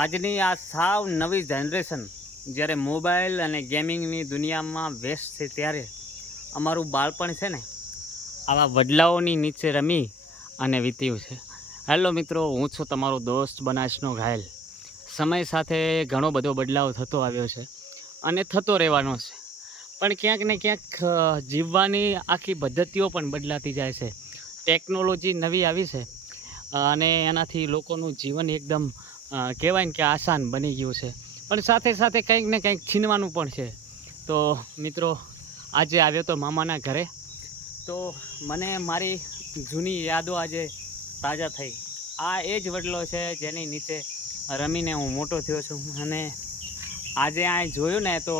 આજની આ સાવ નવી જનરેશન જ્યારે મોબાઈલ અને ગેમિંગની દુનિયામાં વ્યસ્ત છે ત્યારે અમારું બાળપણ છે ને આવા વડલાઓની નીચે રમી અને વીત્યું છે. હેલો મિત્રો, હું છું તમારો દોસ્ત બનાસનો ઘાયલ. સમય સાથે ઘણો બધો બદલાવ થતો આવ્યો છે અને થતો રહેવાનો છે, પણ ક્યાંક ને ક્યાંક જીવવાની આખી પદ્ધતિઓ પણ બદલાતી જાય છે. ટેકનોલોજી નવી આવી છે અને એનાથી લોકોનું જીવન એકદમ કહેવાય ને કે આસાન બની ગયું છે, પણ સાથે સાથે કંઈક ને કંઈક છીનવાનું પણ છે. તો મિત્રો, આજે આવ્યો તો મામાના ઘરે, તો મને મારી જૂની યાદો આજે તાજા થઈ. આ એ જ વડલો છે જેની નીચે રમીને હું મોટો થયો છું, અને આજે આ જોયું ને તો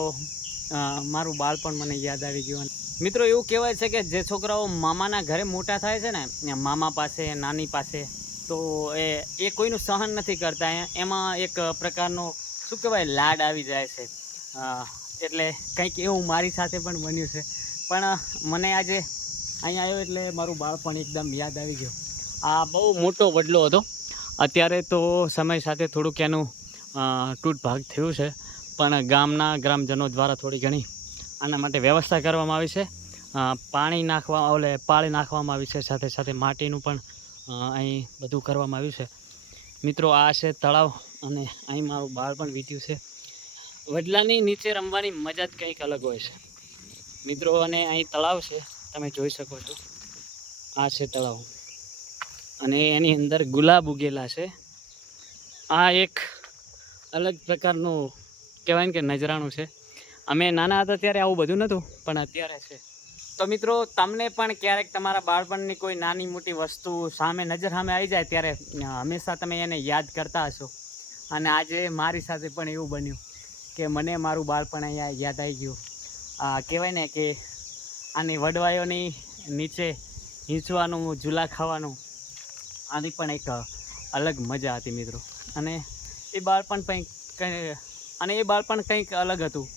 મારું બાળપણ મને યાદ આવી ગયું. મિત્રો, એવું કહેવાય છે કે જે છોકરાઓ મામાના ઘરે મોટા થાય છે ને, મામા પાસે, નાની પાસે, તો એ કોઈનું સહન નથી કરતા. એમાં એક પ્રકારનો શું કહેવાય, લાડ આવી જાય છે. એટલે કંઈક એવું મારી સાથે પણ બન્યું છે. પણ મને આજે અહીંયા આવ્યો એટલે મારું બાળપણ એકદમ યાદ આવી ગયું. આ બહુ મોટો વડલો હતો. અત્યારે તો સમય સાથે થોડુંક એનું તૂટભાગ થયું છે, પણ ગામના ગ્રામજનો દ્વારા થોડી ઘણી આના માટે વ્યવસ્થા કરવામાં આવી છે. પાણી પાળી નાખવામાં આવી છે, સાથે સાથે માટીનું પણ અહીં બધું કરવામાં આવ્યું છે. મિત્રો, આ છે તળાવ, અને અહીં મારું બાળપણ વીત્યું છે. વડલાની નીચે રમવાની મજા જ કંઈક અલગ હોય છે મિત્રો. અને અહીં તળાવ છે, તમે જોઈ શકો છો. આ છે તળાવ, અને એની અંદર ગુલાબ ઉગેલા છે. આ એક અલગ પ્રકારનું કહેવાય ને કે નજરાણું છે. અમે નાના હતા ત્યારે આવું બધું નહોતું, પણ અત્યારે છે. તો મિત્રો, તમને પણ ક્યારેક તમારા બાળપણની કોઈ નાની મોટી વસ્તુ નજર સામે આવી જાય ત્યારે હંમેશા તમે એને યાદ કરતા હશો. અને આજે મારી સાથે પણ એવું બન્યું કે મને મારું બાળપણ અહીંયા યાદ આવી ગયું. કહેવાય ને કે આની વડવાઈઓની નીચે હીંચવાનું, ઝૂલા ખાવાનું, આની પણ એક અલગ મજા હતી મિત્રો. અને એ બાળપણ કંઈક અલગ હતું.